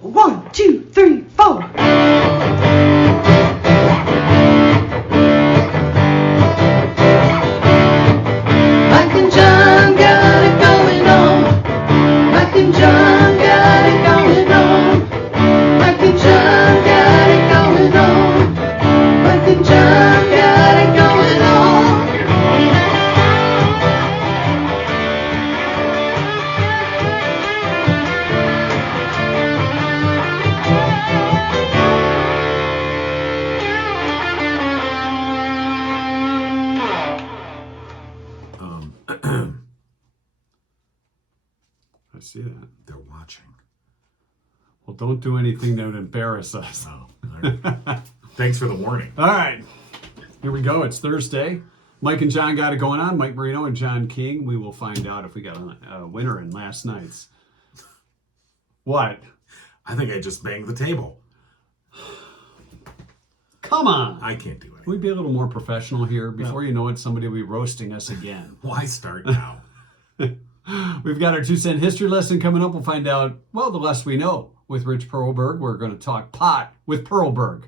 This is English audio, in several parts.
1, 2, 3, 4. Mike and John got it going on. Mike and John got it going on. Mike and John got it going on. Mike and John got it going on. I see that. They're watching. Well, don't do anything that would embarrass us. Oh, all right. Thanks for the warning. All right. Here we go. It's Thursday. Mike and John got it going on. Mike Marino and John King. We will find out if we got a winner in last night's. What? I think I just banged the table. Come on. I can't do it. Can we be a little more professional here? Before you know it, somebody will be roasting us again. Why start now? We've got our 2-cent history lesson coming up. We'll find out, well, the less we know with Rich Perlberg. We're going to talk pot with Perlberg.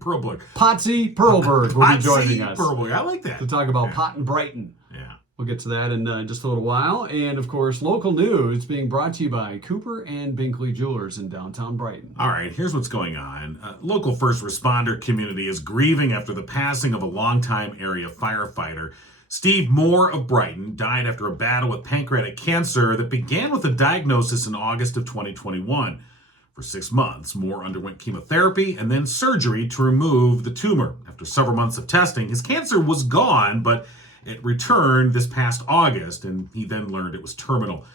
Perlberg. Potsie Perlberg will be joining us. Perlberg. I like that. To talk about pot in Brighton. Yeah. We'll get to that in just a little while. And, of course, local news being brought to you by Cooper and Binkley Jewelers in downtown Brighton. All right, here's what's going on. Local first responder community is grieving after the passing of a longtime area firefighter. Steve Moor of Brighton died after a battle with pancreatic cancer that began with a diagnosis in August of 2021. For 6 months, Moore underwent chemotherapy and then surgery to remove the tumor. After several months of testing, his cancer was gone, but it returned this past August, and he then learned it was terminal.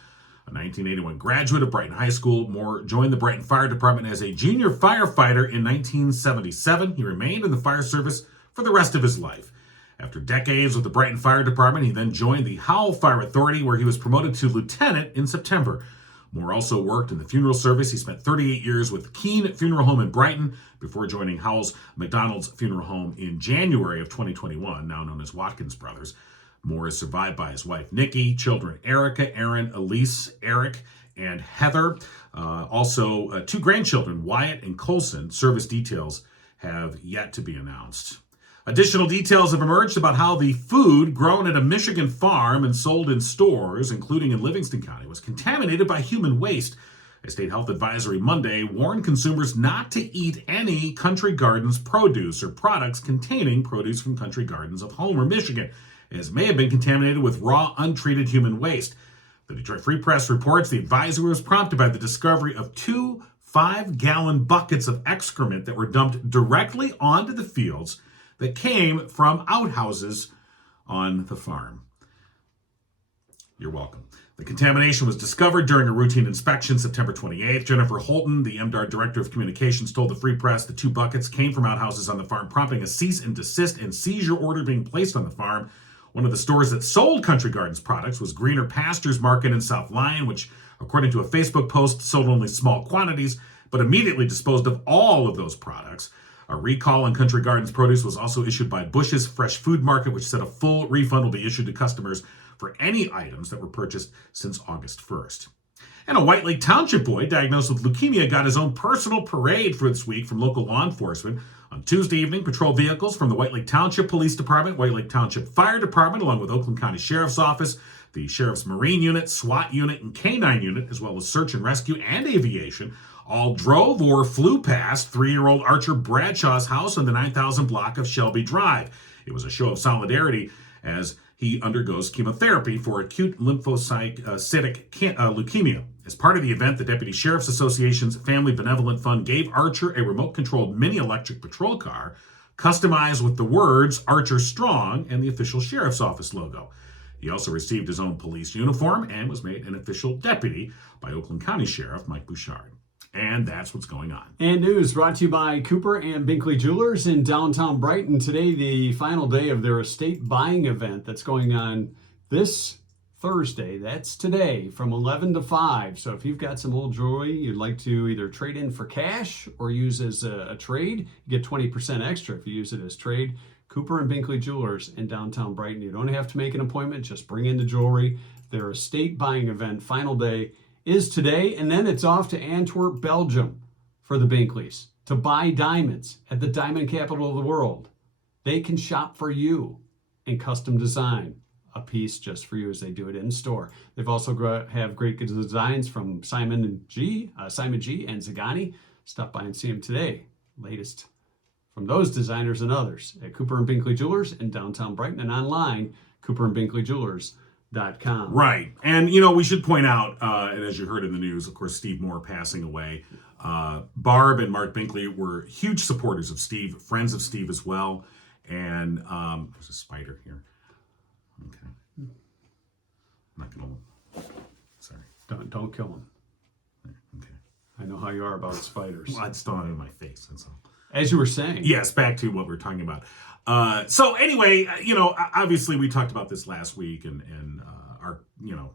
A 1981 graduate of Brighton High School, Moore joined the Brighton Fire Department as a junior firefighter in 1977. He remained in the fire service for the rest of his life. After decades with the Brighton Fire Department, he then joined the Howell Fire Authority, where he was promoted to lieutenant in September. Moore also worked in the funeral service. He spent 38 years with Keene Funeral Home in Brighton before joining Howell's McDonald's Funeral Home in January of 2021, now known as Watkins Brothers. Moore is survived by his wife, Nikki, children Erica, Aaron, Elise, Eric, and Heather. Also, 2 grandchildren, Wyatt and Colson. Service details have yet to be announced. Additional details have emerged about how the food grown at a Michigan farm and sold in stores, including in Livingston County, was contaminated by human waste. A state health advisory Monday warned consumers not to eat any Country Gardens produce or products containing produce from Country Gardens of Homer, Michigan, as it may have been contaminated with raw, untreated human waste. The Detroit Free Press reports the advisory was prompted by the discovery of 2 5-gallon buckets of excrement that were dumped directly onto the fields that came from outhouses on the farm. You're welcome. The contamination was discovered during a routine inspection September 28th. Jennifer Holton, the MDAR Director of Communications, told the Free Press the 2 buckets came from outhouses on the farm, prompting a cease and desist and seizure order being placed on the farm. One of the stores that sold Country Gardens products was Greener Pastures Market in South Lyon, which, according to a Facebook post, sold only small quantities, but immediately disposed of all of those products. A recall on Country Gardens produce was also issued by Bush's Fresh Food Market, which said a full refund will be issued to customers for any items that were purchased since August 1st. And a White Lake Township boy diagnosed with leukemia got his own personal parade for this week from local law enforcement. On Tuesday evening, patrol vehicles from the White Lake Township Police Department, White Lake Township Fire Department, along with Oakland County Sheriff's Office, the Sheriff's Marine Unit, SWAT Unit, and K-9 Unit, as well as Search and Rescue and Aviation, all drove or flew past 3-year-old Archer Bradshaw's house on the 9,000 block of Shelby Drive. It was a show of solidarity as he undergoes chemotherapy for acute lymphocytic leukemia. As part of the event, the Deputy Sheriff's Association's Family Benevolent Fund gave Archer a remote-controlled mini-electric patrol car, customized with the words Archer Strong and the official Sheriff's Office logo. He also received his own police uniform and was made an official deputy by Oakland County Sheriff Mike Bouchard. And that's what's going on. And news brought to you by Cooper and Binkley Jewelers in downtown Brighton. Today, the final day of their estate buying event that's going on this Thursday. That's today from 11 to 5. So if you've got some old jewelry you'd like to either trade in for cash or use as a trade, you get 20% extra if you use it as trade. Cooper and Binkley Jewelers in downtown Brighton. You don't have to make an appointment. Just bring in the jewelry. Their estate buying event, final day, is today, and then it's off to Antwerp, Belgium for the Binkleys to buy diamonds at the diamond capital of the world. They can shop for you and custom design a piece just for you as they do it in store. They've also have great designs from Simon G and Zagani. Stop by and see them today. Latest from those designers and others at Cooper and Binkley Jewelers in downtown Brighton and online, cooperandbinkleyjewelers.com. Right. And, you know, we should point out, and as you heard in the news, of course, Steve Moor passing away. Barb and Mark Binkley were huge supporters of Steve, friends of Steve as well. And there's a spider here. Okay. I'm not going to... Sorry. Don't kill him. Okay. I know how you are about spiders. Well, it's still in my face, that's all. As you were saying. Yes, back to what we were talking about. So anyway, you know, obviously we talked about this last week and our, you know,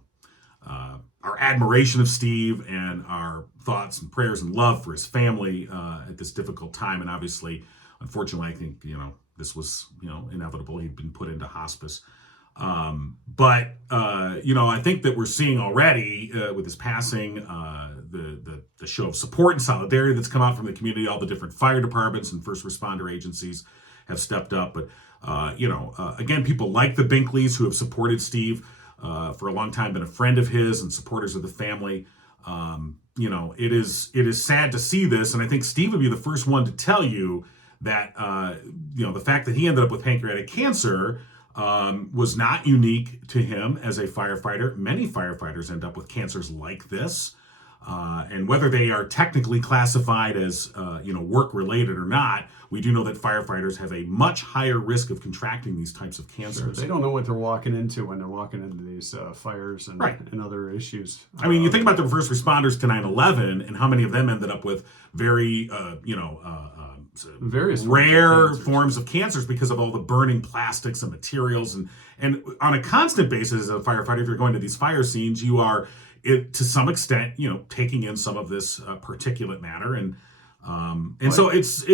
our admiration of Steve and our thoughts and prayers and love for his family at this difficult time. And obviously, unfortunately, I think, you know, this was, you know, inevitable. He'd been put into hospice. But you know, I think that we're seeing already with his passing, the show of support and solidarity that's come out from the community. All the different fire departments and first responder agencies have stepped up. But you know, again, people like the Binkleys who have supported Steve for a long time, been a friend of his and supporters of the family. You know, it is sad to see this, and I think Steve would be the first one to tell you that you know, the fact that he ended up with pancreatic cancer was not unique to him as a firefighter. Many firefighters end up with cancers like this. And whether they are technically classified as, you know, work-related or not, we do know that firefighters have a much higher risk of contracting these types of cancers. Sure. They don't know what they're walking into when they're walking into these fires and, right. and other issues. I mean, you think about the first responders to 9/11 and how many of them ended up with very, you know, various rare forms of cancers because of all the burning plastics and materials. And on a constant basis as a firefighter, if you're going to these fire scenes, you are, to some extent, you know, taking in some of this particulate matter. And so it's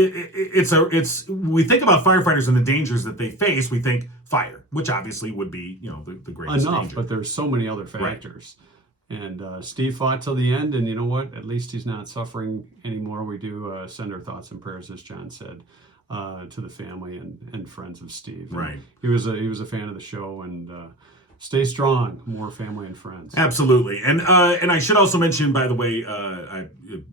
we think about firefighters and the dangers that they face, we think fire, which obviously would be, you know, the greatest danger. But there's so many other factors. Right. And Steve fought till the end, and you know what? At least he's not suffering anymore. We do send our thoughts and prayers, as John said, to the family and friends of Steve. And right. He was a fan of the show, and stay strong, more family and friends. Absolutely. And I should also mention, by the way, I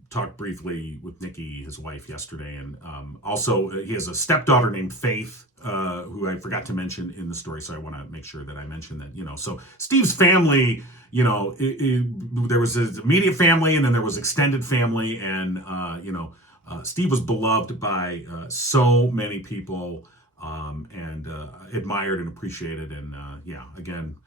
talked briefly with Nikki, his wife, yesterday, and also he has a stepdaughter named Faith, who I forgot to mention in the story, so I want to make sure that I mention that, you know. So Steve's family, you know, there was his immediate family, and then there was extended family, and, you know, Steve was beloved by so many people, and admired and appreciated. And yeah, again,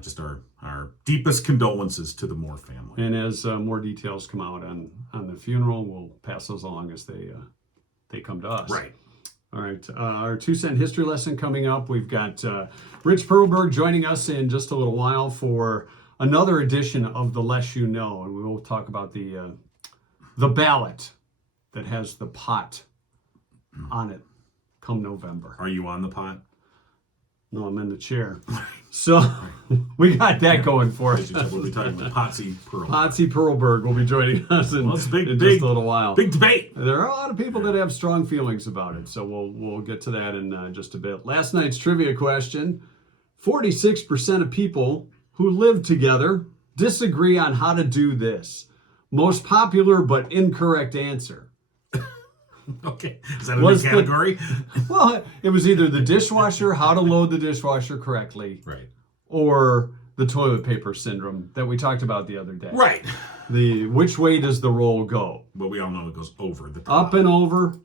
just our deepest condolences to the Moore family. And as more details come out on the funeral, we'll pass those along as they come to us. Right. All right. Our 2-cent history lesson coming up. We've got Rich Perlberg joining us in just a little while for another edition of The Less You Know, and we will talk about the ballot that has the pot on it come November. Are you on the pot? No, I'm in the chair. So we got that going for us. We'll be talking about Potsie Perlberg. Potsie Perlberg will be joining us in, well, it's big, in just a little while. Big debate. There are a lot of people that have strong feelings about it, so we'll get to that in just a bit. Last night's trivia question: 46% of people who live together disagree on how to do this. Most popular but incorrect answer. Okay, is that a new category? Well, it was either the dishwasher, how to load the dishwasher correctly, right, or the toilet paper syndrome that we talked about the other day. Right. Which way does the roll go? Well, we all know it goes over the top. Up and over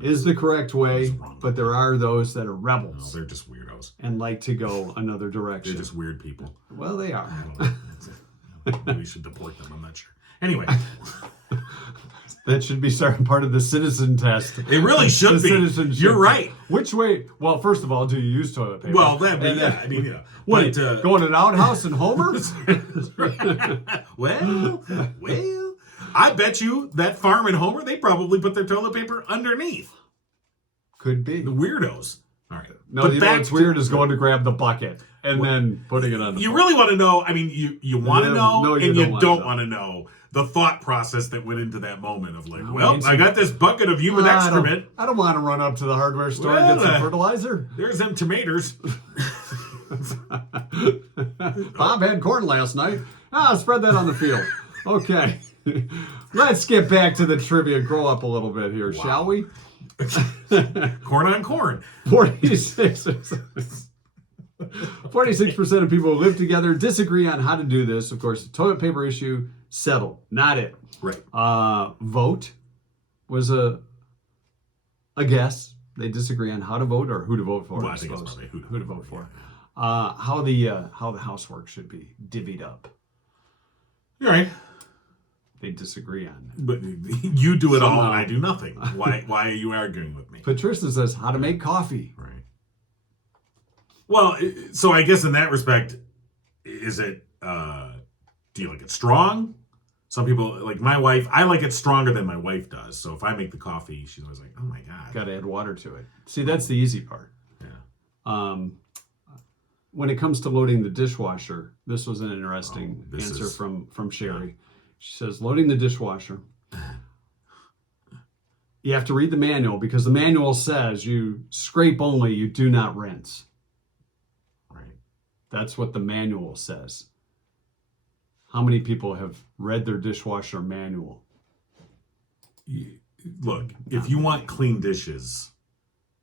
is the correct way, but there are those that are rebels. No, they're just weirdos. And like to go another direction. They're just weird people. Well, they are. Maybe we should deport them, I'm not sure. Anyway. That should be part of the citizen test. It really should be. You're right. Which way? Well, first of all, do you use toilet paper? Well, I mean, yeah. What, going to an outhouse in Homer? well, I bet you that farm in Homer, they probably put their toilet paper underneath. Could be. The weirdos. All right. No, But you know back what's to- weird is going to grab the bucket and then putting it on the You floor. really want to know, I mean, you want to know, No, and you wanna don't know. want to know the thought process that went into that moment of like, Oh, well, it's- I got this bucket of human excrement. I don't want to run up to the hardware store and get some Well, fertilizer. There's them tomatoes. Bob had corn last night. Spread that on the field. Okay. Let's get back to the trivia. Grow up a little bit here, shall we? Corn on corn. 46% of people who live together disagree on how to do this. Of course, the toilet paper issue, settled. Not it. Right. Vote was a guess. They disagree on how to vote or who to vote for. Well, I think it's probably who to vote for. Yeah. How the housework should be divvied up. You're right. They disagree on that. But you do it all Somehow. and I do nothing. Why are you arguing with me? Patricia says how to make coffee. Right. Well, so I guess in that respect, is it, do you like it strong? Some people, like my wife, I like it stronger than my wife does. So if I make the coffee, she's always like, oh my God. Got to add water to it. See, that's the easy part. Yeah. When it comes to loading the dishwasher, this was an interesting this answer is- from Sherry. She says, loading the dishwasher, you have to read the manual because the manual says you scrape only, you do not rinse. Right. That's what the manual says. How many people have read their dishwasher manual? Look, if you want clean dishes,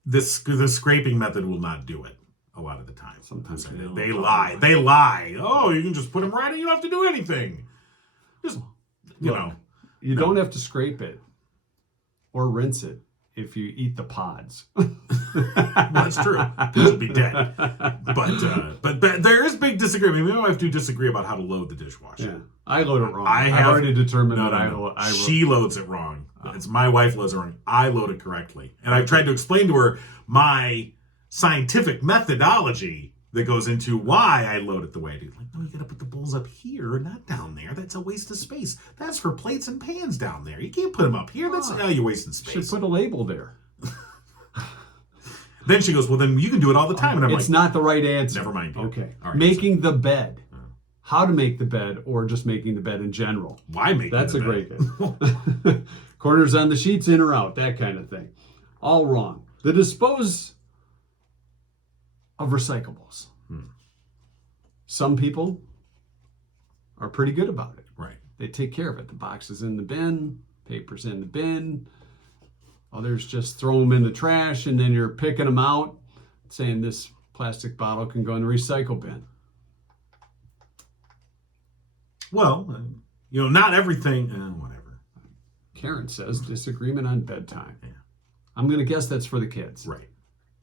the scraping method will not do it a lot of the time. Sometimes they lie. They lie. Oh, you can just put them right in. You don't have to do anything. Just, you Look, know. You don't have to scrape it or rinse it if you eat the pods. That's true. You'll be dead. But there is big disagreement. Me and my wife do disagree about how to load the dishwasher. Yeah, I load it wrong. I I've have- already determined No, that no, no. I She loads it wrong. It's my wife loads it wrong. I load it correctly. And I've tried to explain to her my scientific methodology that goes into why I load it the way I do. Like, no, you got to put the bowls up here, not down there. That's a waste of space. That's for plates and pans down there. You can't put them up here. That's how you're wasting should space. put a label there. Then she goes, well, then you can do it all the time. And I'm It's like, not the right answer. never mind. dear. Okay. All right. Making the bed. How to make the bed or just making the bed in general. Why make That's the a bed? great game. Corners on the sheets, in or out, that kind of thing. All wrong. The dispose of recyclables. Some people are pretty good about it. Right. They take care of it. The box is in the bin, paper's in the bin. Others just throw them in the trash and then you're picking them out, saying this plastic bottle can go in the recycle bin. Well, not everything, whatever. Karen says disagreement on bedtime. Yeah. I'm going to guess that's for the kids. Right.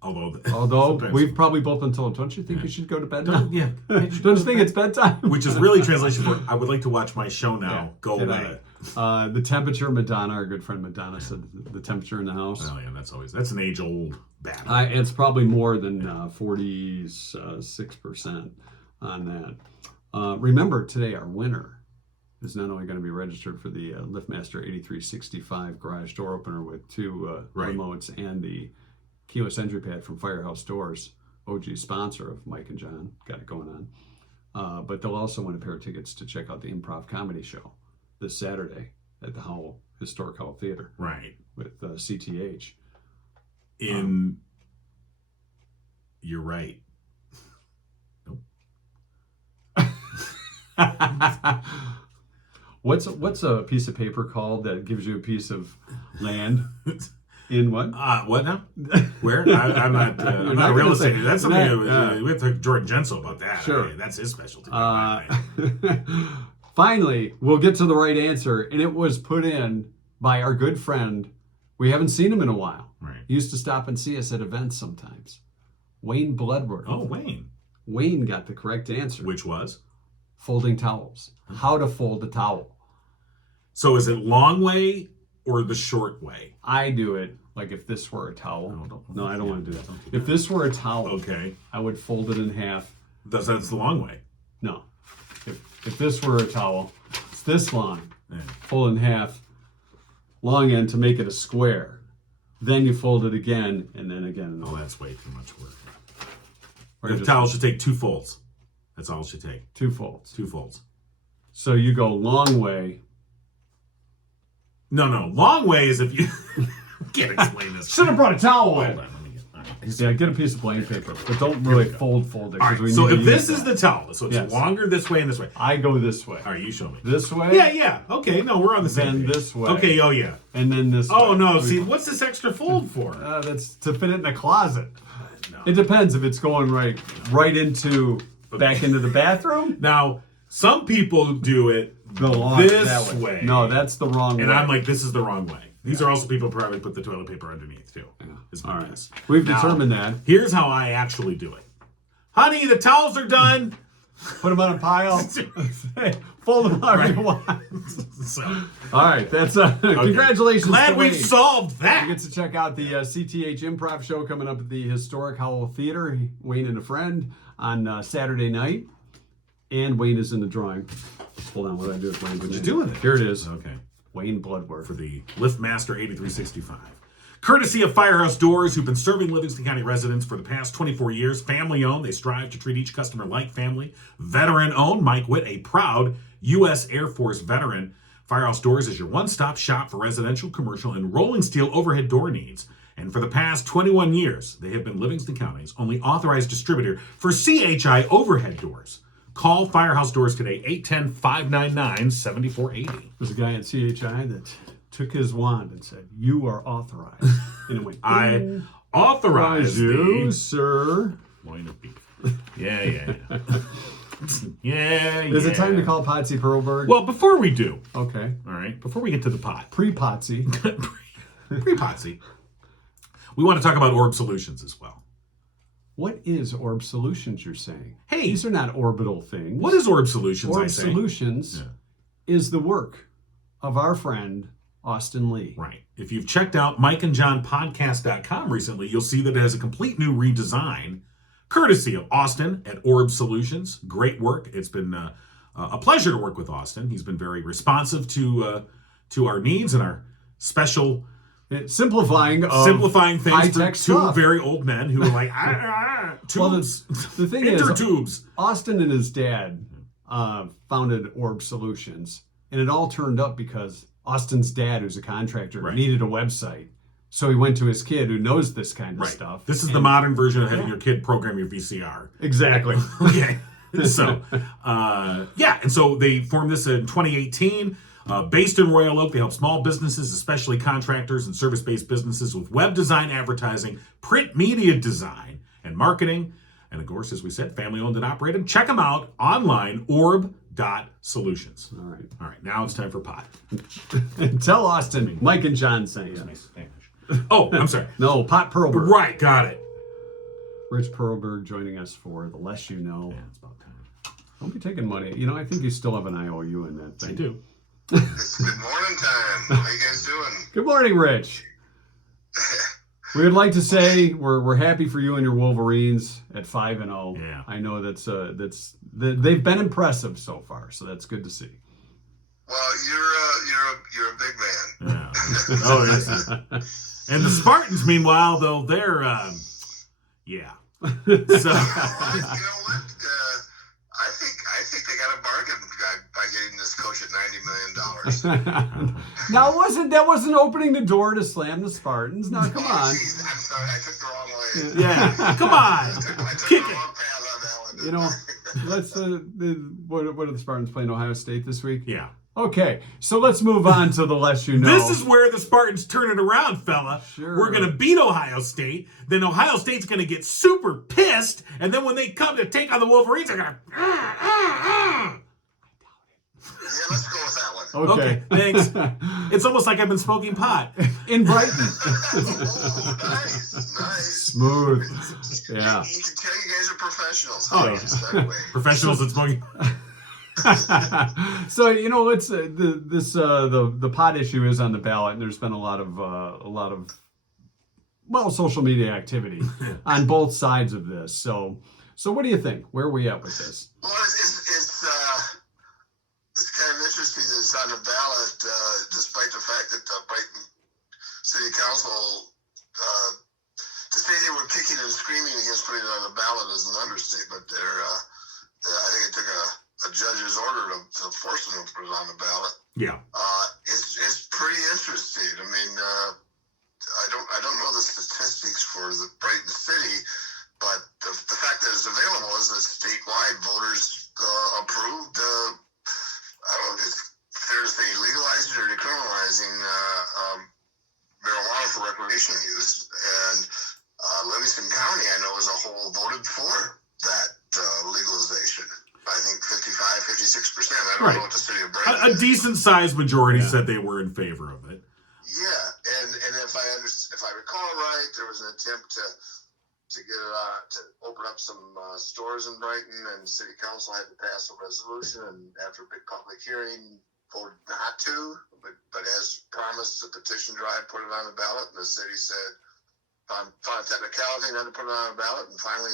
Although Although we've probably both been told, don't you think you should go to bed now? yeah. Don't you think it's bedtime? Which is really translation for I would like to watch my show now. Yeah, Go get away. on it. The temperature, Madonna, our good friend Madonna said the temperature in the house. Oh yeah, that's an age old battle. It's probably more than 46% on that. Remember today, our winner is not only going to be registered for the LiftMaster 8365 garage door opener with two Right. remotes and the keyless entry pad from Firehouse Doors, OG sponsor of Mike and John, got it going on. But they'll also win a pair of tickets to check out the improv comedy show this Saturday at the Howell Historic Hall Theater Right. with CTH. You're right. What's a piece of paper called that gives you a piece of land in what? What now? Where? I'm not. I'm not a real estate. That's something we have to talk to Jordan Genso about that. Sure. That's his specialty. Finally, we'll get to the right answer, and it was put in by our good friend. We haven't seen him in a while. Right. He used to stop and see us at events sometimes. Wayne Bloodworth. Oh, Wayne. Wayne got the correct answer. Which was? Folding towels. How to fold a towel. So is it long way or the short way? I do it like if this were a towel. No, I don't want to do that. If this were a towel, Okay. I would fold it in half. That's the long way. No. If this were a towel, it's this long. Yeah. Fold in half, long end to make it a square. then you fold it again, and then again. Oh, that's way too much work. Or The just towel should take 2 folds. That's all it should take. 2 folds. 2 folds. So you go long way. No. Long way is if you can't explain this. Should have brought a towel Hold in. on, let me get. All right. Yeah, get a piece of blank paper, but don't really fold it. All 'cause right. we So need to if this use is that. the towel, so it's Yes. longer this way and this way. I go this way. All right, you show me. This way. Yeah. Okay, no, we're on the same Then page. this way. Okay. Oh yeah. And then this. Oh way. no. See, what's this extra fold for? That's to fit it in a closet. No. It depends if it's going right into back into the bathroom. Now, some people do it Go along this that way. No, that's the wrong way. And I'm like, this is the wrong way. These are also people who probably put the toilet paper underneath too. Is my all right. guess. We've Now, determined that. Here's how I actually do it. Honey, the towels are done. Put them on a pile. Fold them however you want. So, All right, that's congratulations. glad to we've Wayne. solved You that. get to check out the CTH Improv show coming up at the Historic Howell Theater. Wayne and a friend on Saturday night, and Wayne is in the drawing. Hold on, what did I do with Wayne? What'd you do with it? Here it is. Okay. Wayne Bloodworth. For the LiftMaster 8365. Courtesy of Firehouse Doors, who've been serving Livingston County residents for the past 24 years. Family owned, they strive to treat each customer like family. Veteran owned, Mike Witt, a proud U.S. Air Force veteran. Firehouse Doors is your one-stop shop for residential, commercial, and rolling steel overhead door needs. And for the past 21 years, they have been Livingston County's only authorized distributor for CHI overhead doors. Call Firehouse Doors today, 810-599-7480. There's a guy at CHI that took his wand and said, "You are authorized." And it went, I authorize you, thee. sir. Loin of beef. Yeah. Yeah. Is it time to call Potsie Perlberg? Well, before we do, Okay. all right, before we get to the pot, Pre-Potsie. pre-Potsie, we want to talk about Orb Solutions as well. What is Orb Solutions, you're saying? Hey. These are not orbital things. What is Orb Solutions, I Orb say? Solutions is the work of our friend Austin Lee. Right. If you've checked out MikeandJohnPodcast.com recently, you'll see that it has a complete new redesign, courtesy of Austin at Orb Solutions. Great work. It's been a pleasure to work with Austin. He's been very responsive to our needs and our special Simplifying things high-tech for two stuff. very old men who are like, tubes, Well, the thing is, intertubes. Austin and his dad founded Orb Solutions, and it all turned up because Austin's dad, who's a contractor, Right. needed a website. So he went to his kid who knows this kind of Right. stuff. This is the modern version of having your kid program your VCR. Exactly. Okay. So, and so they formed this in 2018. Based in Royal Oak, they help small businesses, especially contractors and service-based businesses, with web design, advertising, print media design, and marketing. And of course, as we said, family-owned and operated. Check them out online, orb.solutions. All right. All right, now it's time for pot. Tell Austin, Mike and John sent you. Nice Spanish. Oh, I'm sorry. No, Pot Perlberg. Right, got it. Rich Perlberg joining us for The Less You Know. Yeah, it's about time. Don't be taking money. You know, I think you still have an IOU in that thing. I do. It's good morning time. How you guys doing? Good morning, Rich. We would like to say we're happy for you and your Wolverines at 5-0. Yeah. I know they've been impressive so far, so that's good to see. Well, you're a big man. Yeah. Oh, yes. And the Spartans, meanwhile, though, they're, yeah. So, You know what? I think they got a bargain by getting this coach at $90 million. Now, that wasn't opening the door to slam the Spartans. Now, come on. Jeez, I'm sorry, I took the wrong way. yeah, come on. I took Kick the it. wrong path on that one. You know, let's. What are the Spartans playing Ohio State this week? Yeah. Okay, so let's move on to The Less You Know. This is where the Spartans turn it around, fella. Sure. We're going to beat Ohio State. Then Ohio State's going to get super pissed. And then when they come to take on the Wolverines, they're going to... Yeah, let's go with that one. Okay. Thanks. It's almost like I've been smoking pot. In Brighton. Oh, nice. Smooth. Yeah. You can tell you guys are professionals. Oh, yeah. That way. Professionals at smoking... So you know, it's the pot issue is on the ballot, and there's been a lot of social media activity on both sides of this. So what do you think? Where are we at with this? Well, it's kind of interesting that it's on the ballot, despite the fact that Brighton City Council almost putting it on the ballot is an understatement. I think it took a judge's order to force them to put it on the ballot. Yeah. It's pretty interesting. I mean, I don't know the statistics for the Brighton City, but the fact that it's available is that statewide voters approved. I don't know if it's fair to say legalizing or decriminalizing marijuana for recreational use, and Livingston County, I know, as a whole voted for that legalization. I think 56%. I don't know what the city of Brighton. A decent sized majority said they were in favor of it. Yeah, and if I recall right, there was an attempt to get it to open up some stores in Brighton, and City Council had to pass a resolution, and after a big public hearing, voted not to. But as promised, the petition drive put it on the ballot, and the city said, found a technicality, not to put it on the ballot, and finally.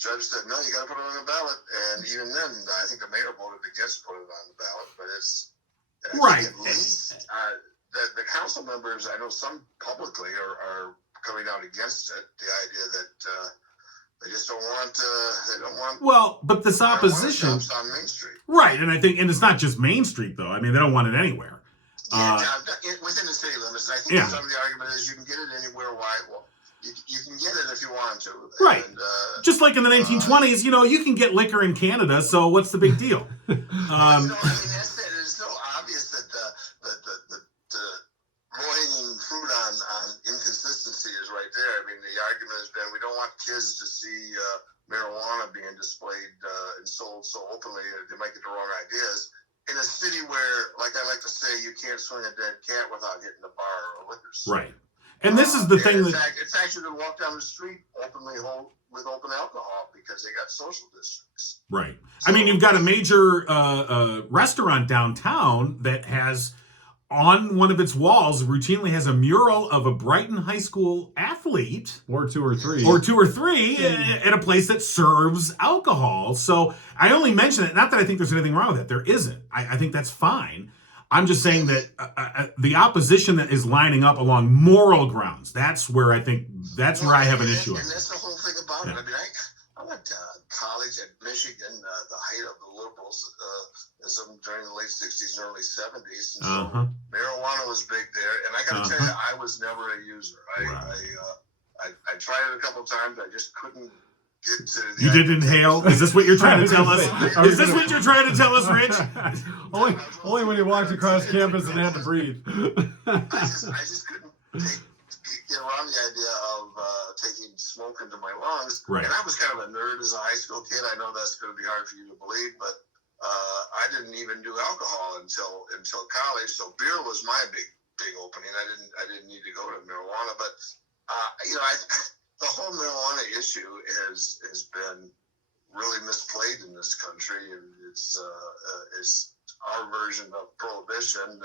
Judge said, no, you got to put it on the ballot. And even then, I think the mayor voted against putting it on the ballot. But it's right. At least the council members, I know some publicly are coming out against it. The idea that they just don't want. They don't want. Well, but this opposition on Main Street. Right, and I think, and it's not just Main Street though. I mean, they don't want it anywhere. Within the city limits. And I think some of the argument is you can get it anywhere. Why? Well, you can get it if you want to. Right. And, just like in the 1920s, you can get liquor in Canada, so what's the big deal? I mean, that's it. It's so obvious that the low-hanging fruit on inconsistency is right there. I mean, the argument has been we don't want kids to see marijuana being displayed and sold so openly. They might get the wrong ideas. In a city where, like I like to say, you can't swing a dead cat without hitting a bar or a liquor store. Right. And this is the thing in that... fact, you can walk down the street openly with open alcohol because they got social districts. Right. I mean, you've got a major restaurant downtown that has, on one of its walls, routinely has a mural of a Brighton High School athlete. Or two or three. At a place that serves alcohol. So I only mention it, not that I think there's anything wrong with it. There isn't. I think that's fine. I'm just saying that the opposition that is lining up along moral grounds, that's where I think, where I have an issue. And that's the whole thing about it. I mean, I went to college at Michigan, the height of the liberals, during the late 60s and early 70s. And so marijuana was big there. And I got to tell you, I was never a user. I tried it a couple times. I just couldn't get to the... You didn't inhale? Is this what you're trying to tell us? Is this what you're trying to tell us, Rich? only when you walked across campus and had to breathe. I just couldn't get around the idea of taking smoke into my lungs. Right. And I was kind of a nerd as a high school kid. I know that's going to be hard for you to believe, but I didn't even do alcohol until college. So beer was my big opening. I didn't need to go to marijuana, but the whole marijuana issue has been really misplayed in this country, and it's our version of prohibition.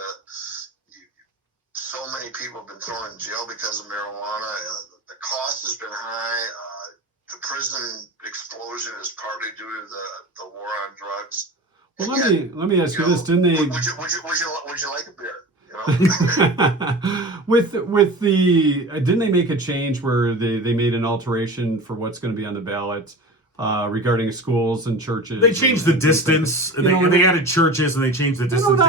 So many people have been thrown in jail because of marijuana. The cost has been high. The prison explosion is partly due to the war on drugs. Well, let me ask you this: didn't they? Would you like a beer? with the didn't they make a change where they made an alteration for what's going to be on the ballot regarding schools and churches? They changed the distance. They added churches and they changed the distance.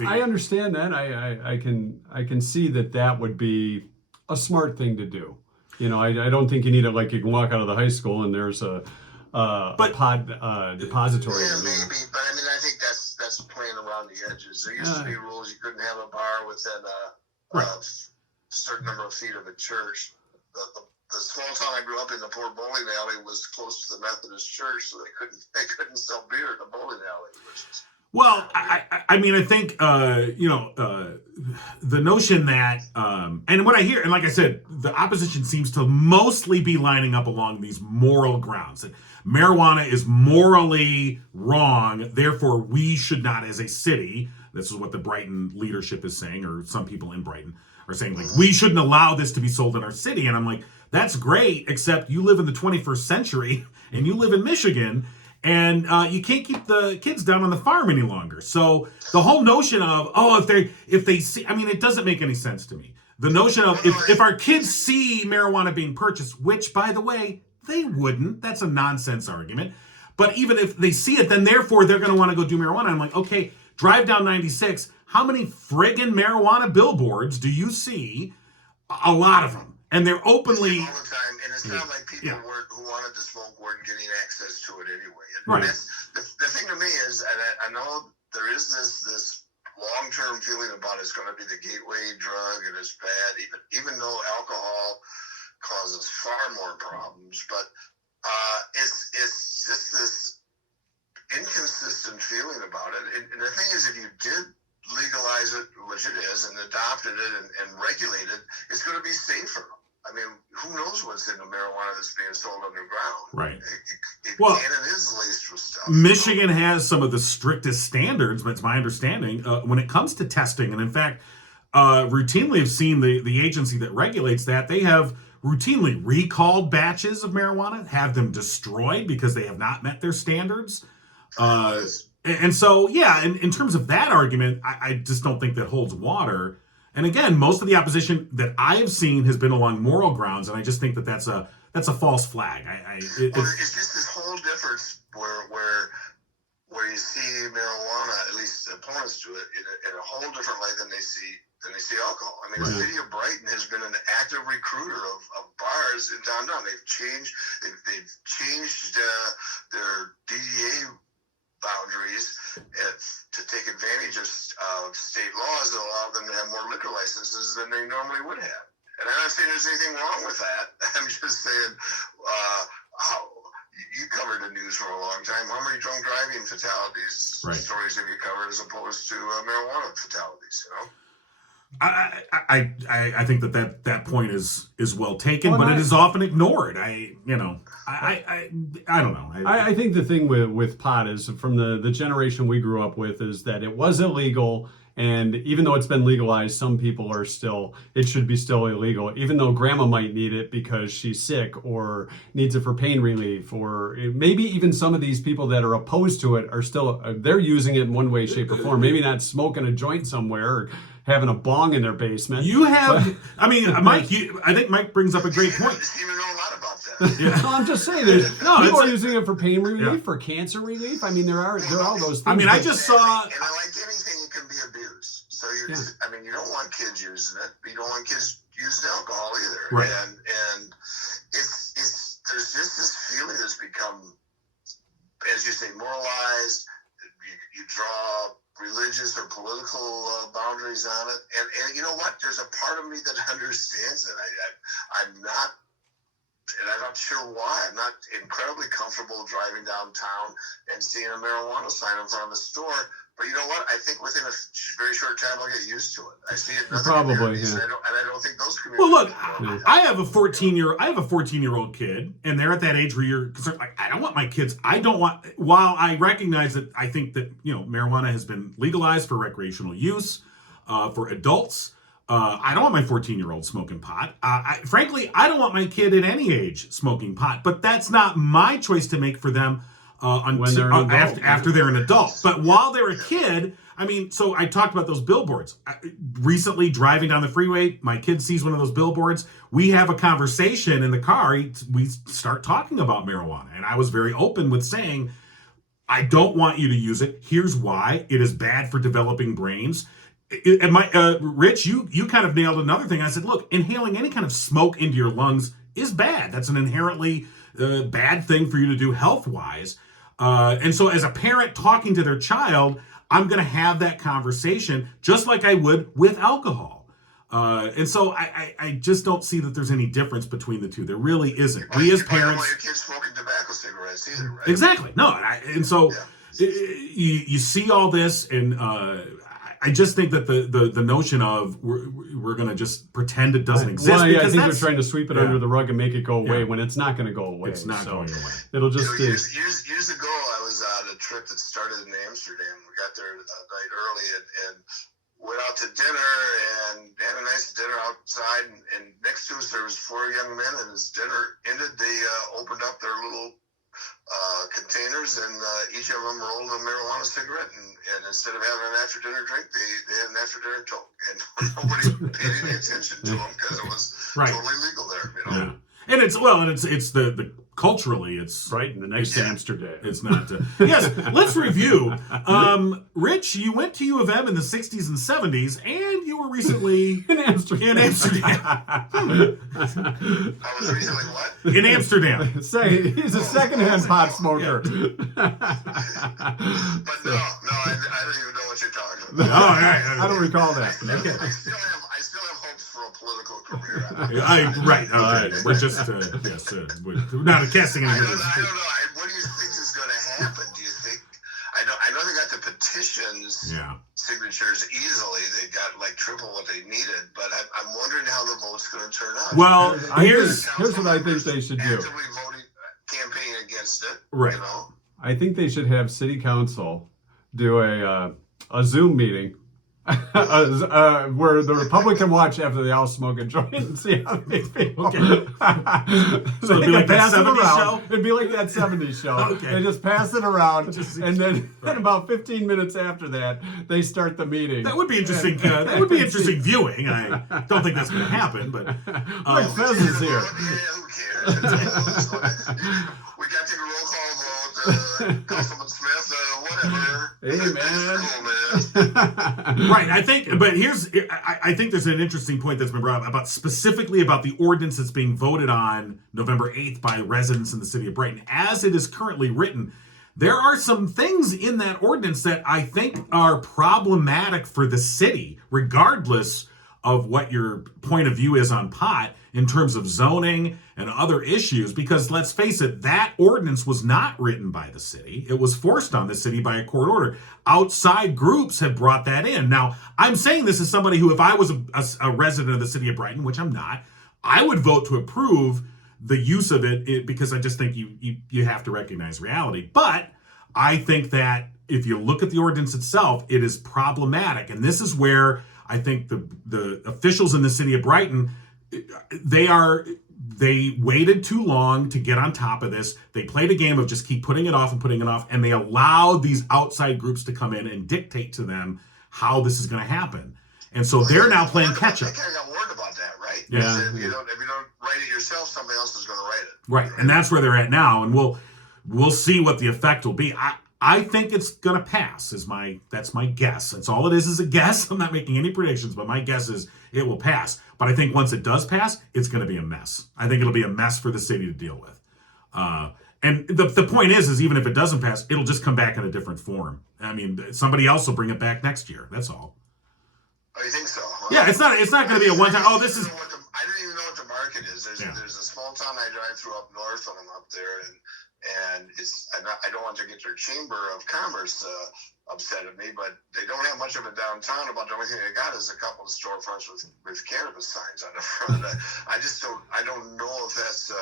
I understand that. I can see that would be a smart thing to do. I don't think you need it like you can walk out of the high school and there's a depository. Yeah, maybe, but I mean, I think that's playing around the edges. There used to be rules you couldn't have a bar within a certain number of feet of a church. The small town I grew up in, the poor bowling alley, was close to the Methodist church, so they couldn't sell beer at the bowling alley. Well, I mean, I think the notion that and what I hear, and like I said, the opposition seems to mostly be lining up along these moral grounds. That marijuana is morally wrong, therefore we should not, as a city. This is what the Brighton leadership is saying, or some people in Brighton are saying, like, we shouldn't allow this to be sold in our city. And I'm like, that's great, except you live in the 21st century and you live in Michigan, and you can't keep the kids down on the farm any longer. So the whole notion of, if they see, I mean, it doesn't make any sense to me. The notion of if our kids see marijuana being purchased, which, by the way, They wouldn't. That's a nonsense argument. But even if they see it, then therefore they're going to want to go do marijuana. I'm like, okay, drive down 96. How many friggin' marijuana billboards do you see? A lot of them. And they're openly... all the time, and it's not like people who wanted to smoke weren't getting access to it anyway. And Right. The thing to me is, and I know there is this long-term feeling about it's going to be the gateway drug and it's bad, even though alcohol causes far more problems. But it's just this inconsistent feeling about it. And the thing is, if you did legalize it, which it is, and adopted it and regulate it, it's going to be safer. I mean, who knows what's in the marijuana that's being sold underground? Right. Well, and it is laced with stuff. Michigan has some of the strictest standards, but it's my understanding, when it comes to testing. And in fact, routinely have seen the agency that regulates that, they have routinely recalled batches of marijuana, have them destroyed because they have not met their standards. And so, yeah, in terms of that argument, I just don't think that holds water. And again, most of the opposition that I have seen has been along moral grounds, and I just think that that's a false flag. It's just this whole difference where you see marijuana, at least opponents to it, in a whole different light than they see alcohol. I mean, the city of Brighton has been an active recruiter of bars in downtown. They've changed their DEA boundaries to take advantage of state laws that allow them to have more liquor licenses than they normally would have. And I'm not saying there's anything wrong with that. I'm just saying, how you covered the news for a long time. How many drunk driving fatalities stories have you covered as opposed to marijuana fatalities? You know. I think that point is well taken, but it is often ignored. I don't know. I think the thing with pot is, from the generation we grew up with, is that it was illegal, and even though it's been legalized, some people are still, it should be still illegal, even though grandma might need it because she's sick or needs it for pain relief, or maybe even some of these people that are opposed to it are still, they're using it in one way, shape, or form. Maybe not smoking a joint somewhere or having a bong in their basement. You have, Mike, I think Mike brings up a great point. You know a lot about that. Yeah. No, I'm just saying, people are using it for pain relief, for cancer relief. I mean, there are all those things. I mean, I just saw... And like anything, it can be abused. So you don't want kids using it. You don't want kids using alcohol either. Right. And it's there's just this feeling that's become, as you say, moralized. You draw religious or political boundaries on it, and you know what? There's a part of me that understands it. I'm not, and I'm not sure why. I'm not incredibly comfortable driving downtown and seeing a marijuana sign in front of the store. But you know what? I think within a very short time I'll get used to it. I see it in other communities, and I don't think those communities. Well, look, I have a 14-year-old kid, and they're at that age where you're concerned. Like, I don't want my kids. While I recognize that, I think that marijuana has been legalized for recreational use for adults. I don't want my 14-year-old smoking pot. Frankly, I don't want my kid at any age smoking pot. But that's not my choice to make for them. When they're an adult. After they're an adult. But while they're a kid, so I talked about those billboards. Recently, driving down the freeway, my kid sees one of those billboards. We have a conversation in the car. We start talking about marijuana. And I was very open with saying, I don't want you to use it. Here's why. It is bad for developing brains. Rich, you kind of nailed another thing. I said, look, inhaling any kind of smoke into your lungs is bad. That's an inherently bad thing for you to do health-wise. And so as a parent talking to their child, I'm going to have that conversation just like I would with alcohol. And so I just don't see that there's any difference between the two. There really isn't. We as parents... You don't want your kids smoking tobacco cigarettes either, right? Exactly. No, you see all this, and I just think that the notion of we're going to just pretend it doesn't exist. Well, I think they're trying to sweep it under the rug and make it go away when it's not going to go away. It's not going away. It'll just... Years ago, I was on a trip that started in Amsterdam. We got there a night early and went out to dinner and had a nice dinner outside. And next to us, there was 4 young men, and as dinner ended, they opened up their little containers, and each of them rolled a marijuana cigarette, and instead of having an after dinner drink, they had an after dinner toke, and nobody paid any attention to them because it was totally legal there. Yeah. And it's the culturally, it's Brighton, the next to Amsterdam. It's not. Yes, let's review. Rich, you went to U of M in the 60s and 70s, and you were recently in Amsterdam. I was recently what? In Amsterdam. Say, he's a secondhand pot smoker. But no, I don't even know what you're talking about. All right. I don't recall that. I still have hopes for a political career. Right. Okay. We're just we're not casting any. I don't know. What do you think is going to happen? Do you think? I know they got the petitions signatures easily. They got like triple what they needed, but I'm wondering how the vote's going to turn out. Well, here's what I think they should do. Actively voting, campaigning against it. Right. You know? I think they should have city council do a Zoom meeting where the Republic can watch after they all smoke a joint and see how they feel. Okay. So it'd be like that 70s show? It'd be like that 70s show. Okay. They just pass it around, and then about 15 minutes after that, they start the meeting. That would be interesting. That would be interesting viewing. I don't think that's going to happen, but Mike Fez is here. Yeah, who cares? We got to roll call vote. Councilman Smith, whatever. Hey, man. Right, I think there's an interesting point that's been brought up about specifically about the ordinance that's being voted on November 8th by residents in the city of Brighton. As it is currently written, there are some things in that ordinance that I think are problematic for the city, regardless of what your point of view is on pot in terms of zoning and other issues, because let's face it, that ordinance was not written by the city. It was forced on the city by a court order. Outside groups have brought that in. Now, I'm saying this as somebody who, if I was a resident of the city of Brighton, which I'm not, I would vote to approve the use of it because I just think you have to recognize reality. But I think that if you look at the ordinance itself, it is problematic. And this is where I think the officials in the city of Brighton, they waited too long to get on top of this. They played a game of just keep putting it off, and they allowed these outside groups to come in and dictate to them how this is going to happen. And so they're now playing catch up. They kind of got warned about that, right? Yeah. If you don't write it yourself, somebody else is going to write it. Right, and that's where they're at now, and we'll see what the effect will be. I think it's gonna pass. That's my guess. That's all it is a guess. I'm not making any predictions, but my guess is it will pass. But I think once it does pass, it's gonna be a mess. I think it'll be a mess for the city to deal with. And the point is even if it doesn't pass, it'll just come back in a different form. I mean, somebody else will bring it back next year. That's all. Oh, you think so? Huh? Yeah, it's not gonna be a one time. Oh, this is. I don't even know what the market is. There's a small town I drive through up north when I'm up there, and I don't want to get their chamber of commerce upset at me, but they don't have much of a downtown. About the only thing they got is a couple of storefronts with cannabis signs on the front. I don't know if that's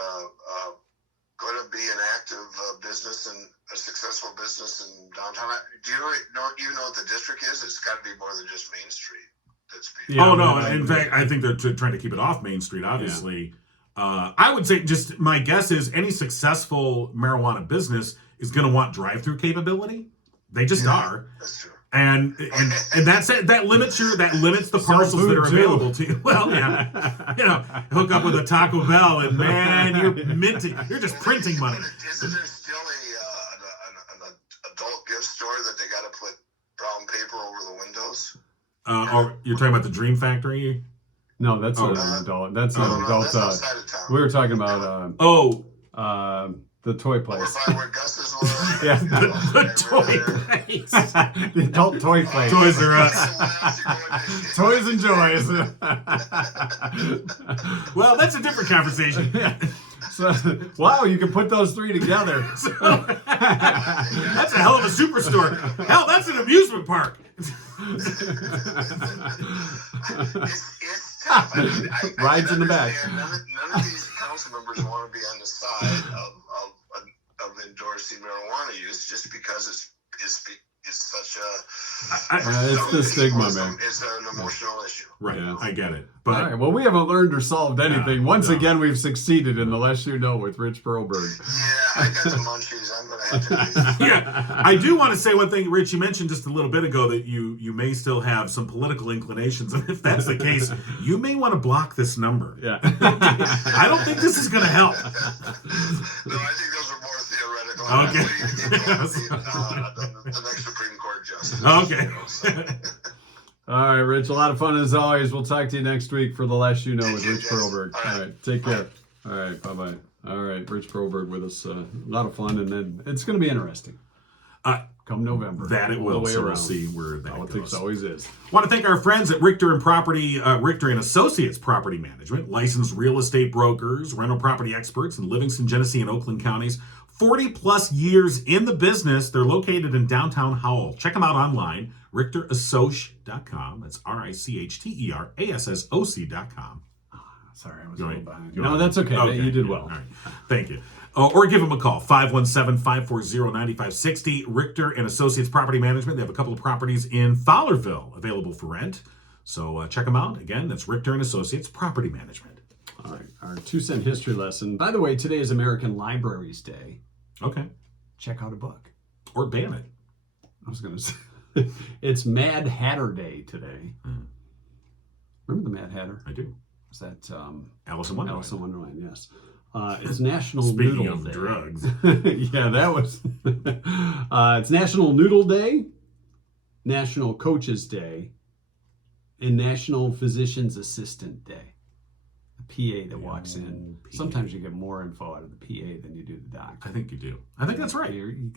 going to be an active business and a successful business in downtown. Do you even know what the district is? It's got to be more than just Main Street. In fact, I think they're trying to keep it off Main Street, obviously. Yeah. I would say just my guess is any successful marijuana business is going to want drive-through capability. They just are. That's true. And that's it. That limits the parcels that are available to you. Well, yeah, hook up with a Taco Bell and man, you're minting. You're just printing money. Isn't there still an adult gift store that they got to put brown paper over the windows? Or you're talking about the Dream Factory? No, that's not an adult. That's not an adult. That's outside of town. We were talking about the toy place. Over by where Gus's was. Yeah, the toy place. The adult toy place. Toys R Us. Toys and joys. Well, that's a different conversation. So, wow, you can put those three together. That's a hell of a superstore. Hell, that's an amusement park. It's tough. Rides in the back. None of these council members want to be on the side of endorsing marijuana use just because it's such a... it's the stigma, man. It's an emotional issue. Right, Yeah. I get it. But all right, well, we haven't learned or solved anything. Once again, we've succeeded in the Less You Know with Rich Perlberg. Yeah, I got the munchies. I'm going to I had to leave. Yeah, I do want to say one thing, Rich. You mentioned just a little bit ago that you may still have some political inclinations, and if that's the case, you may want to block this number. Yeah. I don't think this is going to help. No, I think those are more theoretical. Okay. The next Supreme Court justice. Okay. All right, Rich. A lot of fun as always. We'll talk to you next week for The Last You Know with Rich Perlberg. All right. Take care. All right. Bye-bye. All right. Rich Perlberg with us. A lot of fun, and then it's going to be interesting. Come November. That it all will. the way So around. we'll see where that Politics goes. always is. Want to thank our friends at Richter and Associates Property Management, licensed real estate brokers, rental property experts in Livingston, Genesee, and Oakland counties. 40 plus years in the business. They're located in downtown Howell. Check them out online, richterassociate.com. That's RICHTERASSOC.com. Sorry, I was a little behind. You No, want- that's okay. Okay. You did Yeah, well. All right. Thank you. Or give them a call, 517-540-9560. Richter and Associates Property Management. They have a couple of properties in Fowlerville available for rent. So check them out. Again, that's Richter and Associates Property Management. All right. Our 2-cent history lesson. By the way, today is American Libraries Day. Okay. Check out a book. Or ban it. I was going to say, it's Mad Hatter Day today. Remember the Mad Hatter? I do. Was that Alice in Wonderland. Alice in Wonderland? Yes. It's National Speaking Noodle of Day. drugs. Yeah, that was. It's National Noodle Day, National Coaches Day, and National Physician's Assistant Day. The PA that walks in. PA. Sometimes you get more info out of the PA than you do the doctor. I think you do. I think that's right. You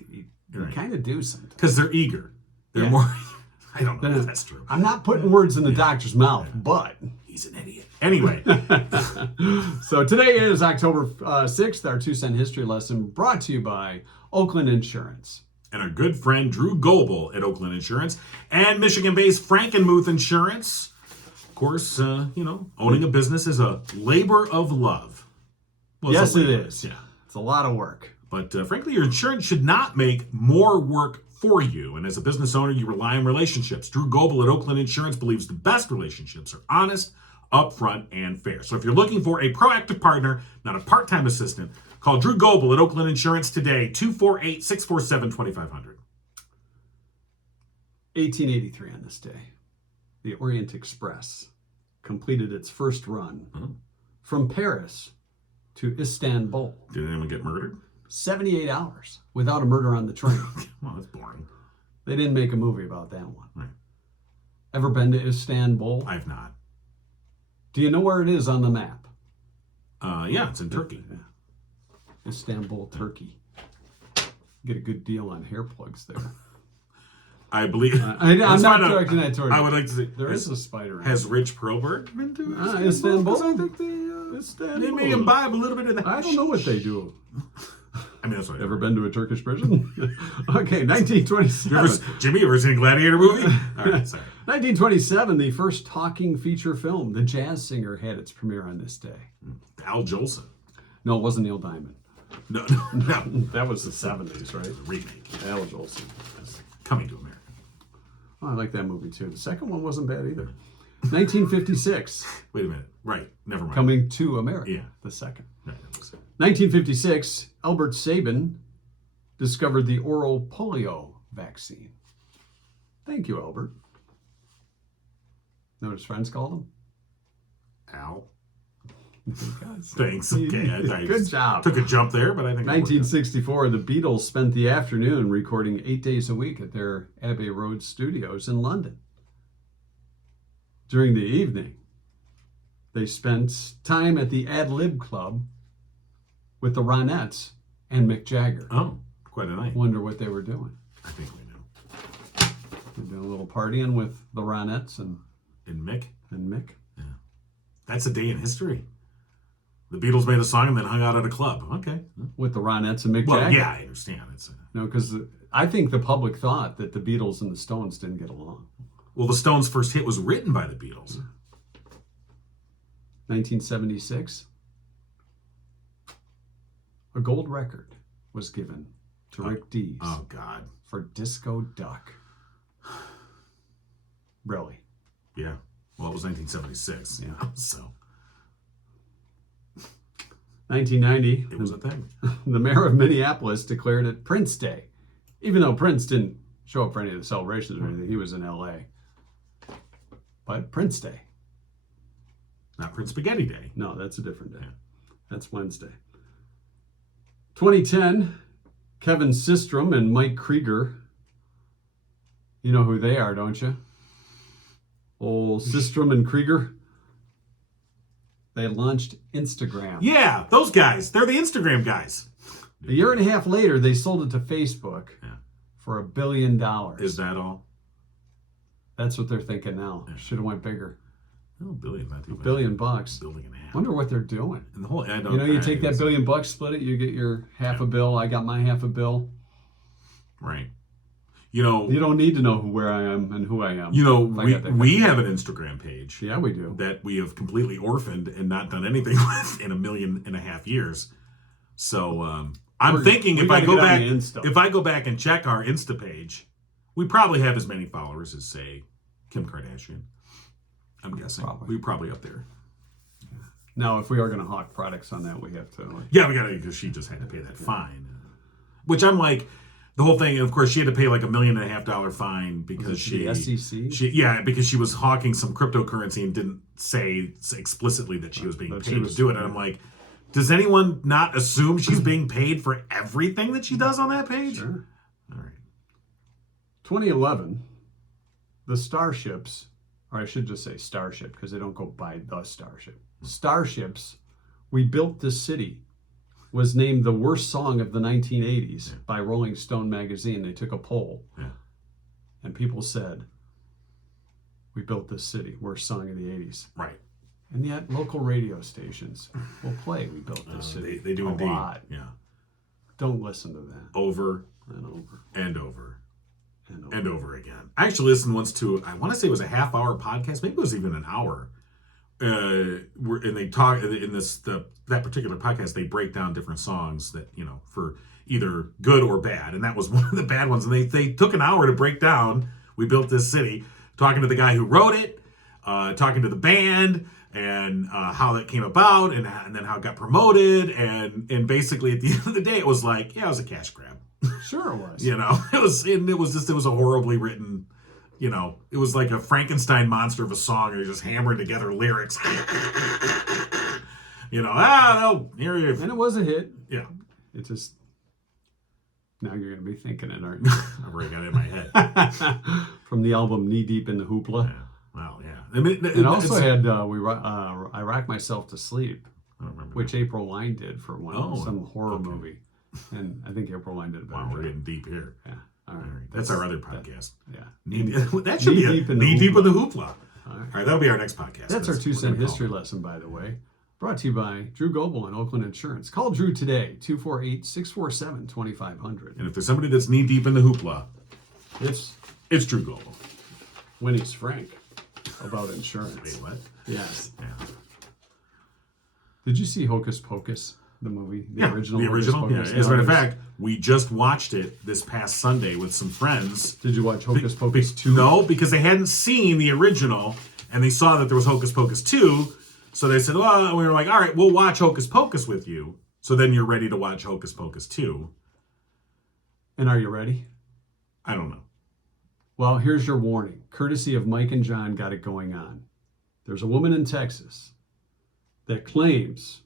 right. kind of do sometimes. Because they're eager. They're Yeah. more... I don't know if that's true. I'm not putting words in the doctor's mouth, but. He's an idiot. Anyway. So today is October 6th, our 2-cent history lesson brought to you by Oakland Insurance. And our good friend Drew Goebel at Oakland Insurance and Michigan-based Frankenmuth Insurance. Of course, owning a business is a labor of love. Well, it's Yes, a it labor. is. Yeah. It's a lot of work. But frankly, your insurance should not make more work for you. And as a business owner, you rely on relationships. Drew Goebel at Oakland Insurance believes the best relationships are honest, upfront, and fair. So if you're looking for a proactive partner, not a part-time assistant, call Drew Goebel at Oakland Insurance today, 248-647-2500. 1883 on this day, the Orient Express completed its first run from Paris to Istanbul. Did anyone get murdered? 78 hours without a murder on the train. Well, that's boring. They didn't make a movie about that one. Right. Ever been to Istanbul? I have not. Do you know where it is on the map? Yeah, it's in Turkey. Yeah. Istanbul, Turkey. Get a good deal on hair plugs there. I believe. I'm Let's not find out. directing that toward I you. would like to see. There is a spider. Has Rich Perlberg been to Istanbul? 'Cause I think they may imbibe a little bit in that. I don't know what they do. I mean, that's what. Ever been to a Turkish prison? Okay, 1927. Jimmy, you ever seen a Gladiator movie? All right, sorry. 1927, the first talking feature film, The Jazz Singer, had its premiere on this day. Al Jolson. No, it wasn't Neil Diamond. No. That was the 70s, right? Remake. Al Jolson. Coming to America. Oh, I like that movie too. The second one wasn't bad either. 1956, Wait a minute. Right. Never mind. Coming to America. Yeah. The second. No, that was it. 1956, Albert Sabin discovered the oral polio vaccine. Thank you, Albert. Know what his friends called him? Al. Guys. Thanks. Okay. I Good just job. Took a jump there, but I think. 1964, the Beatles spent the afternoon recording 8 days a week at their Abbey Road studios in London. During the evening, they spent time at the Ad Lib Club with the Ronettes and Mick Jagger. Oh, quite a night. Wonder what they were doing. I think we know. They're doing a little partying with the Ronettes and And Mick. Mick. That's a day in history. The Beatles made a song and then hung out at a club. Okay. With the Ronettes and Mick Well, Jagger. yeah, I understand. It's No, because I think the public thought that the Beatles and the Stones didn't get along. well, the Stones' first hit was written by the Beatles. 1976, a gold record was given to Rick Dees Oh God. for Disco Duck. Really? Yeah. Well, it was 1976. Yeah. So 1990, It was a thing. the mayor of Minneapolis declared it Prince Day, even though Prince didn't show up for any of the celebrations or anything. He was in L.A. But Prince Day. Not Prince Spaghetti Day. No, that's a different day. That's Wednesday. 2010, Kevin Systrom and Mike Krieger. You know who they are, don't you? Old Systrom and Krieger. They launched Instagram. Yeah, those guys. They're the Instagram guys. A year and a half later, they sold it to Facebook for $1 billion. Is that all? That's what they're thinking now. Should have went bigger. Oh, $1 billion, not too $1 bad. billion. $1.5 billion. Wonder what they're doing. And the whole, I don't, You know, you take that it's- $1 billion, split it, you get your half a bill. I got my half a bill. Right. You know, You don't need to know where I am and who I am. you know, If I got that we kind have an Instagram page yeah, we do. that we have completely orphaned and not done anything with in 1.5 million years. So I'm We're- thinking we if I gotta go get on back, the Insta. if I go back and check our Insta page, we probably have as many followers as say Kim Kardashian. I'm guessing we're probably up there. Now, if we are going to hawk products on that, we have to. Yeah, we got to, because she just had to pay that fine. Which I'm like, the whole thing, and of course, she had to pay like $1.5 million fine because the SEC? because she was hawking some cryptocurrency and didn't say explicitly that she was being But paid she was- to do it. And I'm like, does anyone not assume she's being paid for everything that she does on that page? Sure. All right. 2011, the Starships, or I should just say Starship because they don't go by the Starship. Starships, We Built This City, was named the worst song of the 1980s by Rolling Stone magazine. They took a poll, and people said, "We built this city, worst song of the 80s." Right. And yet, local radio stations will play "We Built This City." They do a indeed. lot. Yeah. Don't listen to that. Over And over and over and over. and over again. I actually listened once to, I want to say it was a half-hour podcast. Maybe it was even an hour. And they talk in that particular podcast. They break down different songs that, you know, for either good or bad, and that was one of the bad ones. And they took an hour to break down "We Built This City," talking to the guy who wrote it, talking to the band, and how that came about, and then how it got promoted, and basically at the end of the day, it was like, yeah, it was a cash grab. Sure it was. You know, it was a horribly written. You know, it was like a Frankenstein monster of a song. They're just hammering together lyrics. You know, no, here you And it was a hit. Yeah. It just, now you're going to be thinking it, aren't you? I've already got it in my head. From the album Knee Deep in the Hoopla. Yeah. Well, yeah. I mean, It also had I Rock Myself to Sleep, I don't remember. which April Wine did for some horror okay. movie. And I think April Wine did a better Wow, we're job. getting deep here. Yeah. All All right. right. That's our other podcast. Yeah. That should be Knee Deep in the Knee Deep in the Hoopla. Hoopla. All right. All right, that'll be our next podcast. That's our We're 2 gonna cent call history it. lesson, by the way. Brought to you by Drew Goebel and Oakland Insurance. Call Drew today, 248-647-2500. And if there's somebody that's knee deep in the hoopla, it's Drew Goebel. Winnie's Frank about insurance. Wait, what? Yes. Yeah. Did you see Hocus Pocus, the movie? The original? The Hocus original. Yeah. Pocus? As a matter of there's- fact, we just watched it this past Sunday with some friends. Did you watch Hocus Pocus 2? No, because they hadn't seen the original, and they saw that there was Hocus Pocus 2. So they said, well, we were like, all right, we'll watch Hocus Pocus with you. So then you're ready to watch Hocus Pocus 2. And are you ready? I don't know. Well, here's your warning. Courtesy of Mike and John Got It Going On. There's a woman in Texas that claims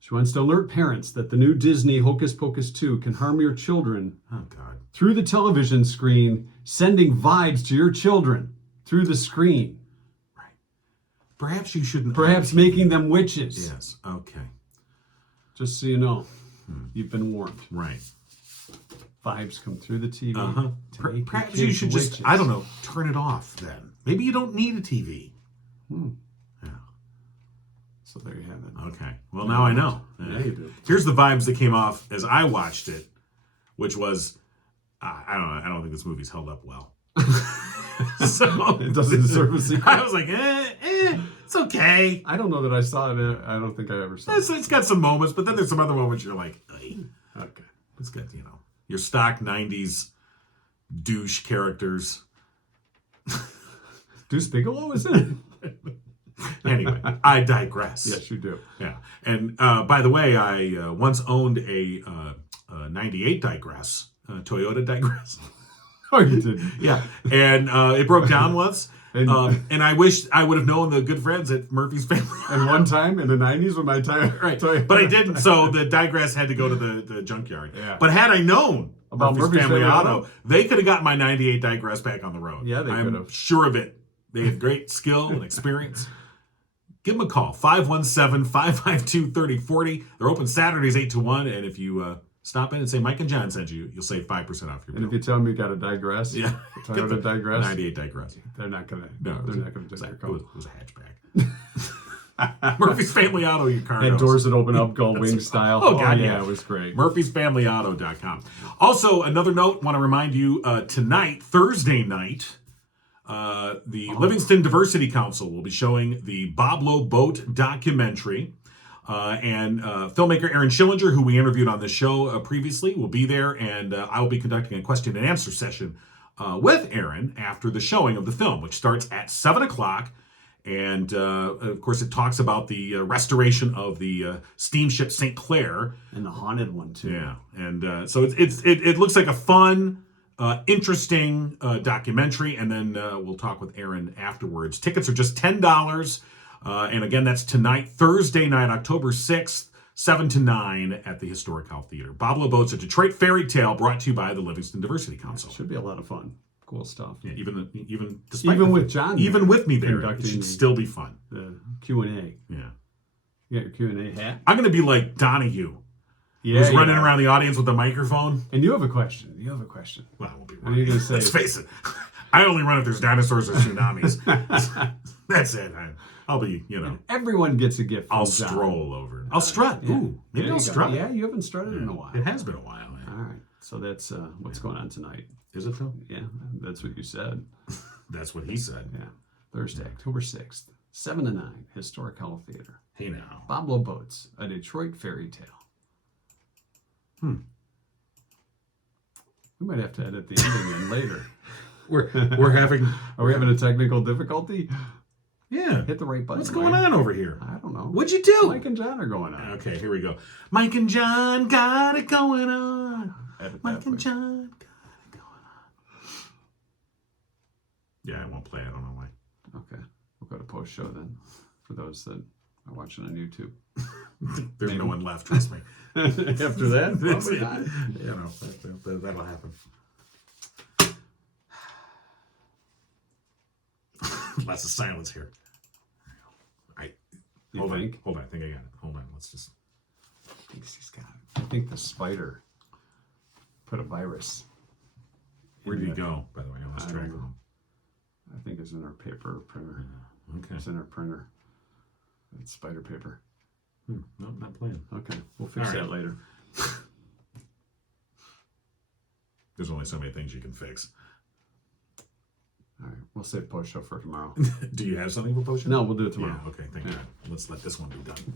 she wants to alert parents that the new Disney Hocus Pocus 2 can harm your children Oh, God. through the television screen, sending vibes to your children through the screen. Perhaps you shouldn't. Perhaps making them witches. Yes. Okay. Just so you know, you've been warned. Right. Vibes come through the TV. Uh-huh. to make your Perhaps you kids should witches. just, I don't know, turn it off then. Maybe you don't need a TV. Yeah. So there you have it. Okay. Well, now I know. Yeah, you do. Here's the vibes that came off as I watched it, which was, I don't know. I don't think this movie's held up well. So It doesn't deserve a sequel. I was like, it's okay. I don't know that I saw it. I don't think I ever saw it. It's got some moments, but then there's some other moments you're like, "Ay." Okay. It's got, your stock 90s douche characters. Deuce Bigelow was in it? Anyway, I digress. Yes, you do. Yeah. And by the way, I once owned a 98 Digress, Toyota Digress. Oh, you did. Yeah. And it broke down once. And, And I wish I would have known the good friends at Murphy's Family. and one time in the 90s when my tire... Right. But I didn't. So the Digress had to go to the junkyard. Yeah. But had I known About Murphy's Family Auto, they could have got my 98 Digress back on the road. Yeah, they could I'm have. sure of it. They have great skill and experience. Give them a call, 517-552-3040. They're open Saturdays 8 to 1. And if you stop in and say Mike and John sent you, you'll save 5% off your bill. And if you tell them you got a Digress, Yeah. a Toyota Digress, 98 Digress. they're not gonna. No, they're not gonna take your it call. was a hatchback. Murphy's Family Auto, your car Had knows. doors that open up, gold wing style. Oh, God, yeah, yeah. it was great. Murphy'sFamilyAuto.com. Also, another note, want to remind you, tonight, Thursday night, the Livingston Diversity Council will be showing the Bob Lowe Boat documentary. And filmmaker Aaron Schillinger, who we interviewed on the show previously, will be there. And I will be conducting a question and answer session with Aaron after the showing of the film, which starts at 7 o'clock. And, of course, it talks about the restoration of the steamship St. Clair. And the haunted one, too. Yeah. And so it looks like a fun, interesting documentary. And then we'll talk with Aaron afterwards. Tickets are just $10. And again, that's tonight, Thursday night, October 6th, 7 to 9 at the Historic House Theater. Bob Lowe Boats, a Detroit fairy tale brought to you by the Livingston Diversity Council. Should be a lot of fun. Cool stuff. Yeah, even despite Even with John even there, with me there, it conducting should still be fun. the Q&A. Yeah. You got your Q&A hat? I'm going to be like Donahue, Yeah. who's running around the audience with a microphone. And you have a question. You have a question. Well, I won't be What are you running. gonna say? Let's face it. I only run if there's dinosaurs or tsunamis. That's it. I'll be, Everyone gets a gift from I'll John. stroll over. I'll strut. Yeah. Ooh, maybe There I'll you go. strut. Yeah, you haven't strutted in a while. It has been a while. Yeah. All right. So that's what's going on tonight. Is it though? Yeah, that's what you said. That's what he said. Yeah. Thursday, October 6th, 7 to 9, Historic Hall Theater. Hey now. Bob Lowe Boats, a Detroit fairy tale. We might have to edit the ending in later. We're having. Are we having a technical difficulty? Yeah. Hit the right button. What's going on over here? I don't know. What'd you do? Mike and John are going on. Okay, here we go. Mike and John got it going on. Edit Mike that, and please. John got it going on. Yeah, I won't play. I don't know why. Okay. We'll go to post show then. For those that are watching on YouTube. There's no one left, trust me. After that, That's probably it. not. That'll happen. Lots of silence here. Hold on. I think I got it. Hold on. Let's just. I think the spider put a virus. Where did he in the- go? By the way, I lost I track don't of him. I think it's in our paper printer. Okay. It's in our printer. It's spider paper. No, not playing. Okay, we'll fix All right. that later. There's only so many things you can fix. All right, we'll save post show for tomorrow. Do you have something for potion? No, we'll do it tomorrow. Yeah, okay, thank Yeah. God. Let's let this one be done.